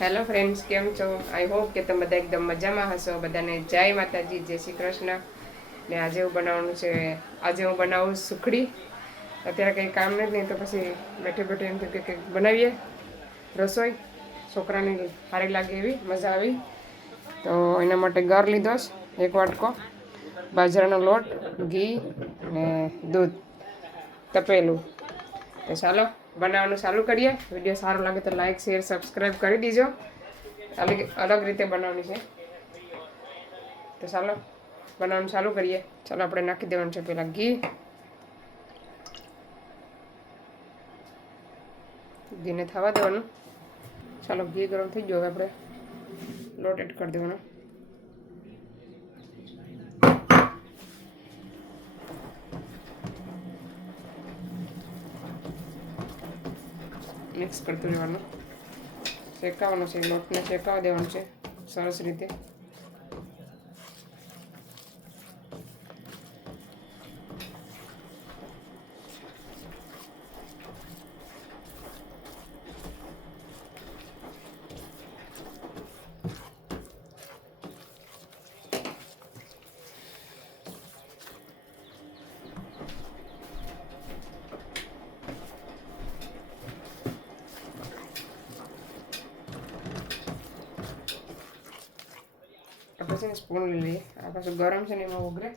Hello friends, કેમ છો? I hope કે તમે બધા એકદમ મજામાં હશો. બધાને જય માતાજી, જય શ્રી કૃષ્ણ. ને આજે હું બનાવું સુખડી. અત્યારે કંઈ કામ નથી તો પછી બેઠે બેઠે એમ થયું કે કંઈક બનાવીએ રસોઈ, છોકરાને સારી લાગે એવી, મજા આવી. તો એના માટે ગર લીધો છે, 1 વાટકો બાજરાનો લોટ, ઘી ને દૂધ તપેલું. તો ચાલો બનાવવાનું ચાલુ કરીએ. વિડીયો સારો લાગે તો લાઈક, શેર, સબસ્ક્રાઈબ કરી દીજો. અલગ રીતે બનાવવાની છે. તો ચાલો બનાવવાનું ચાલુ કરીએ. ચાલો આપણે નાખી દેવાનું છે પહેલાં ઘીને થવા દેવાનું. ચાલો ઘી ગરમ થઈ ગયો. હવે આપણે લોટ એડ કરી દેવાનો. મિક્સ કરતું રહેવાનું. શેકાવાનો છે, લોટને શેકાવા દેવાનું છે સરસ રીતે. આપણે છે ને સ્પૂન લઈ લઈએ. આ પાછું ગરમ છે ને એમાં ઉગરે.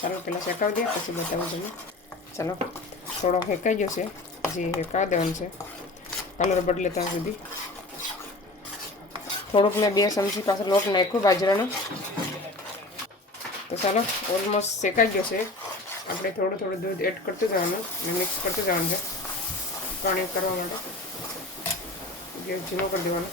ચાલો પહેલાં શેકાવી દઈએ, પછી બતાવું તમને. ચાલો થોડો શેકાઈ ગયો છે, પછી શેકાવા દેવાનું છે કલર બદલે ત્યાં સુધી. થોડુંક મેં 2 ચમચી પાસે લોટ નાખ્યો બાજરાનો. તો ચાલો ઓલમોસ્ટ શેકાઈ ગયો છે. આપણે થોડું દૂધ એડ કરતું જવાનું અને મિક્સ કરતું જવાનું છે પાણી કરવા માટે. ગેસ ધીમો કરી દેવાનો.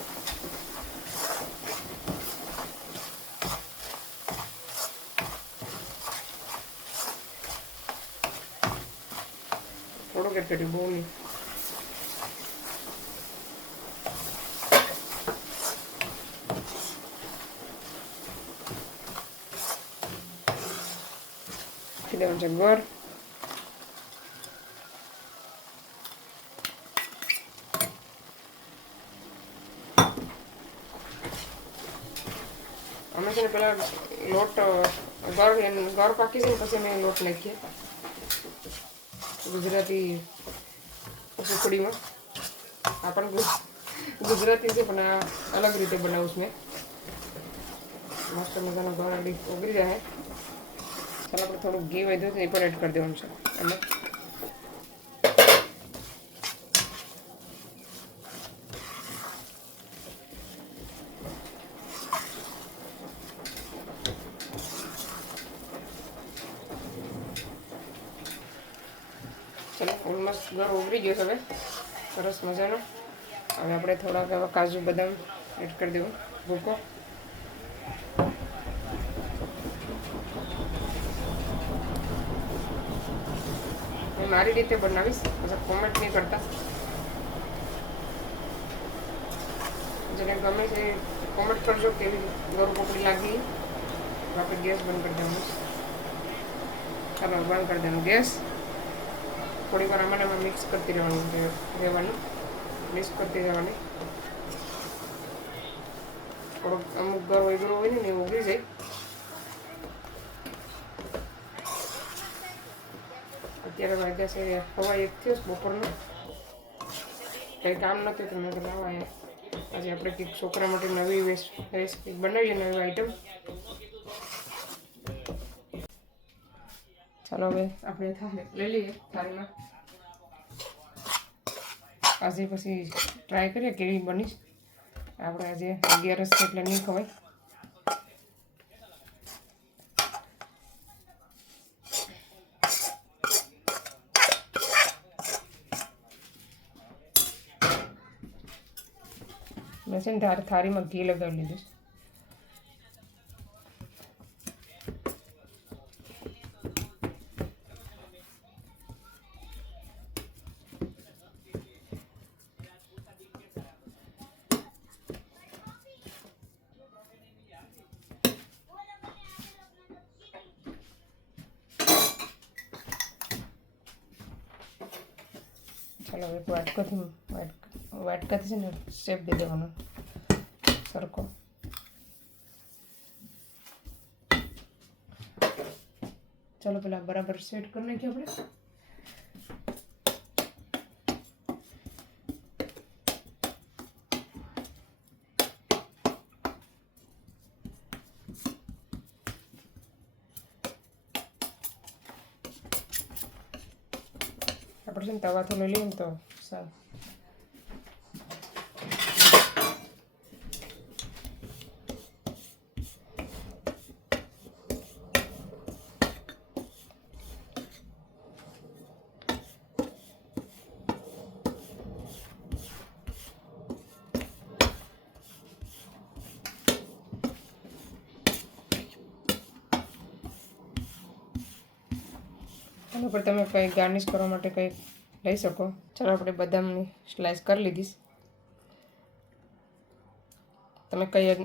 થોડુંક એડ કર્યું, બહુ નહીં. દેવાનું છે ગોળ. અમે છે ને પેલા લોટ ગોળ પાકી છે ને પછી અમે લોટ નાખીએ ગુજરાતી સુખડીમાં. આ પણ ગુજરાતી છે પણ આ અલગ રીતે બનાવું છું મેં. મસ્ત મજાનો ગોળ ઉગરી જાય. ચાલો આપણે થોડુંક ઘી વધ્યું તો એ પણ એડ કરી દેવાનું છે એમાં. ચાલો ઓલમોસ્ટ ગોળ ઉગરી ગયો હવે સરસ મજાનો. હવે આપણે થોડાક કાજુ બદામ એડ કરી દેવું, ભૂકો. હું મારી રીતે બનાવીશ, પછી કોમેન્ટ નહીં કરતા. જેને ગમે છે કોમેન્ટ કરજો કેવી ગોળ પકડી લાગી. આપણે ગેસ બંધ કરી દેવાનું. ચાલો બંધ કરી દેવાનું ગેસ. થોડી વાર આમાં મિક્સ કરતી રહેવાની. મિક્સ કરતી રહેવાની. થોડોક અમુક ગોળ વગેરે હોય ને એ ઉગરી જાય. અત્યારે વાગ્યા છે 1:15 થયો બપોરનો. કંઈ કામ નથી તો મેં લાવવા આજે આપણે કંઈક છોકરા માટે નવી રેસીપી બનાવીએ, નવી આઈટમ. ચાલો હવે આપણે લઈ લઈએ થાળીમાં. આજે પછી ટ્રાય કરીએ કેવી બનીશ. આપણે આજે 11 છે એટલે નહીં ખવાય. મેં છે ને થાળીમાં ઘી લગાવી લીધું. ચાલો એક વાટકાથી છે ને શેપ દઈ દેવાનો સરખો. ચાલો પેલા બરાબર સેટ કરી નાખીએ આપણે. આપણે છે ને તવાથી લઈ લઈએ ને તો સારું. એના પર તમે કંઈ ગાર્નિશ કરવા માટે કંઈ લઈ શકો. ચાલો આપણે બદામની સ્લાઇસ કરી લીધી. તમે કંઈ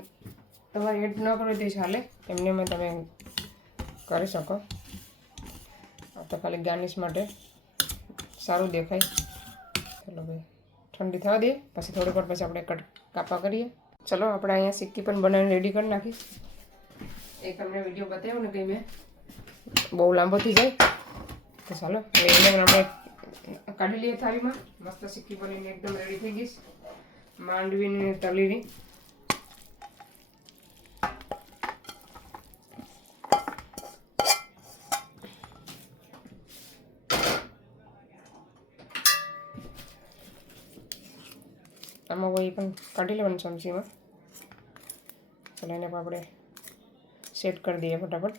તમારે એડ ન કરો તે ચાલે, એમને તમે કરી શકો. આ તો ખાલી ગાર્નિશ માટે સારું દેખાય. ચાલો ભાઈ ઠંડી થવા દઈએ, પછી થોડીક વાર પછી આપણે કાપા કરીએ. ચલો આપણે અહીંયા સિક્કી પણ બનાવીને રેડી કરી નાખીશ. એક તમને વિડીયો બતાવ્યો ને કંઈ મેં બહુ લાંબો થઈ જાય તો ચાલો હવે એને આપણે કાઢી લઈએ થાળીમાં. મસ્ત સિક્કી બનીને એકદમ રેડી થઈ ગઈ. માંડવીની તળીની આમાં કોઈ પણ કાઢી લેવાનું ચમચીમાં. ચાલો એને પણ આપણે સેટ કરી દઈએ ફટાફટ,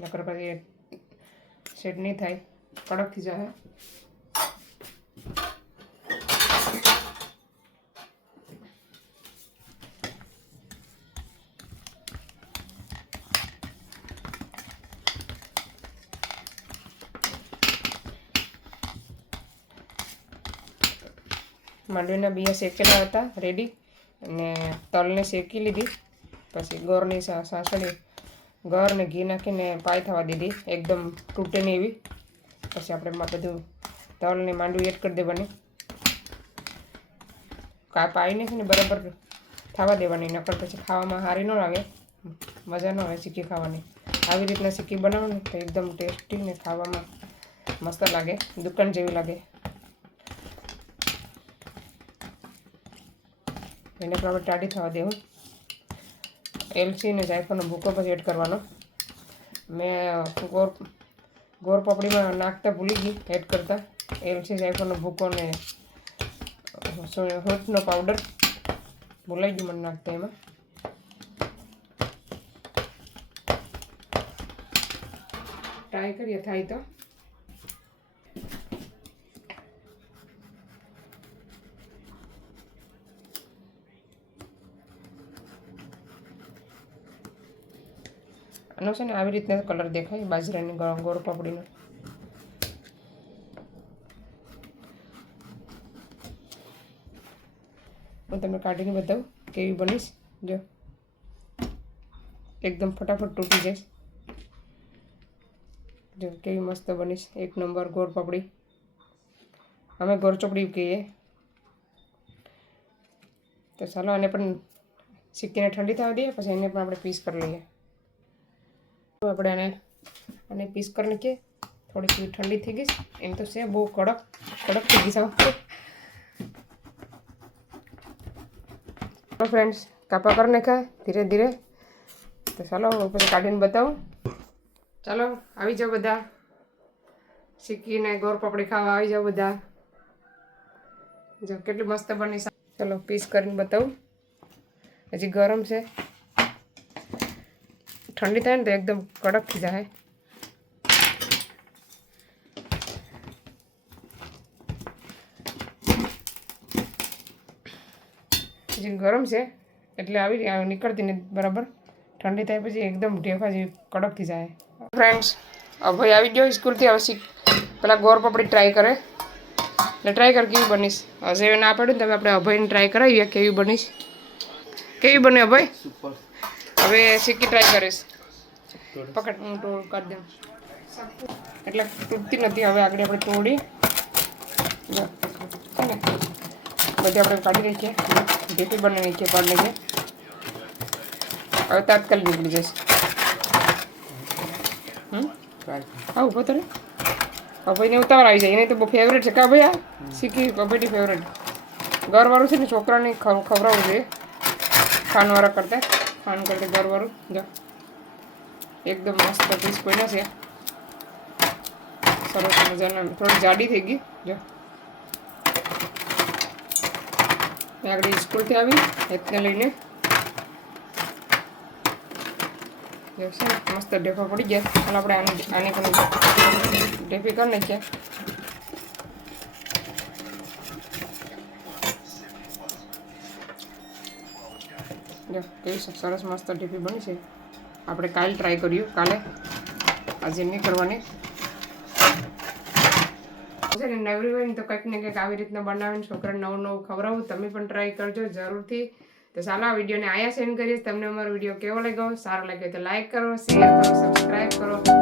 નકર પછી સેટ નહીં થાય, કડક થઈ જાય. માંડવીના બિયા શેકેલા હતા રેડી, અને તલને શેકી લીધી. પછી ગોળની સાસળી ગોળ ને ઘી નાખીને પાય થવા દીધી, એકદમ તૂટે નહીં એવી. પછી આપણે બધું તલ ને માંડવી એડ કરી દેવાની. પાઈ નાખીને બરાબર થવા દેવાની, નકર પછી ખાવામાં સારી ન લાગે, મજા ન આવે સિક્કી ખાવાની. આવી રીતના સિક્કી બનાવવાની તો એકદમ ટેસ્ટી ને ખાવામાં મસ્ત લાગે, દુકાન જેવી લાગે. એને પણ આપણે ટાઢી થવા દેવું. એલચી ને જાયફળનો ભૂકો પછી એડ કરવાનો. મેં ગોળ પાપડીમાં નાખતા ભૂલી ગઈ એડ કરતા. એલચી જાયફળનો ભૂકો ને સૂંઠનો પાવડર ભૂલાઈ ગયું મને નાખતા એમાં. ટ્રાય કરીએ થાય તો. આનો છે ને આવી રીતના કલર દેખાય બાજરાની ગોળ પાપડીનો. હું તમને કાઢીને બતાવું કેવી બનીશ. જો એકદમ ફટાફટ તૂટી જાય. જો કેવી મસ્ત બનીશ, એક નંબર ગોળ પાપડી. અમે ગોળ ચોપડી કહીએ. તો ચાલો આને પણ સિક્કીને ઠંડી થવા દઈએ, પછી એને પણ આપણે પીસ કરી લઈએ. આપણે આને પીસ કરી નાખીએ. થોડીક ઠંડી થઈ ગઈ. એમ તો છે બહુ કડક થઈ ગઈ સાવ. ફ્રેન્ડ્સ કાપા કરી નાખ્યા ધીરે ધીરે. તો ચાલો પછી કાઢીને બતાવું. ચાલો આવી જાઓ બધા, સિક્કીને ગોળ પાપડી ખાવા આવી જાઓ બધા. જો કેટલી મસ્ત બની. ચાલો પીસ કરીને બતાવું. હજી ગરમ છે, ઠંડી થાય ને તો એકદમ કડક થઈ જાય. હજી ગરમ છે એટલે આવી નીકળતી ને બરાબર. ઠંડી થાય પછી એકદમ ઢેફા જેવી કડક થઈ જાય. ફ્રેન્ડ્સ અભય આવી ગયો સ્કૂલથી. હવે પેલા ગોળ પાપડી ટ્રાય કરે એટલે ટ્રાય કર કેવી બનીશ. હજે ના પાડ્યું ને તમે આપણે અભયને ટ્રાય કરાવીએ કેવી બનીશ. કેવી બને અભય? હવે સિક્કી ટ્રાય કરીશ. પકડ હું તો કરી દઉં એટલે તૂટતી નથી. હવે આગળ આપણે તોડી ને બધી આપણે કાઢી નાખીએ, ઢેફી બનાવી નાખીએ, પાડી નાખીએ. હવે તાત્કાલિક નીકળી જશે. હા ઉભો તો ભાઈને ઉતાવળ આવી જાય, એને તો બહુ ફેવરેટ છે. કા ભાઈ આ શીખી કબડ્ડી ફેવરેટ ઘરવાળું છે ને, છોકરાને ખવડાવવું જોઈએ ખાનવાળા કરતાં. ખાન કરતાં ઘરવાળું જો એકદમ મસ્ત પીસ પડ્યા છે, સરસ મજાના. થોડી જાડી થઈ ગઈ જો. આગળ સ્કૂલથી આવી હેતને લઈને મસ્ત ઢેફા પડી ગયા. અને આપણે આને પણ ઢેફી કરી નાખીએ. જો કેવી સરસ મસ્ત ઢેફી બની છે. આપણે કાલે ટ્રાય કર્યું, કાલે, આજે નહીં કરવાની છે ને. નવરી હોય ને તો કંઈક ને કંઈક આવી રીતના બનાવીને છોકરાને નવું નવું ખવડાવું. તમે પણ ટ્રાય કરજો જરૂરથી. તો ચાલો આ વિડીયોને આયા સેન્ડ કરીશ. તમને અમારો વિડીયો કેવો લાગ્યો, સારો લાગ્યો તો લાઈક કરો, શેર કરો, સબસ્ક્રાઈબ કરો.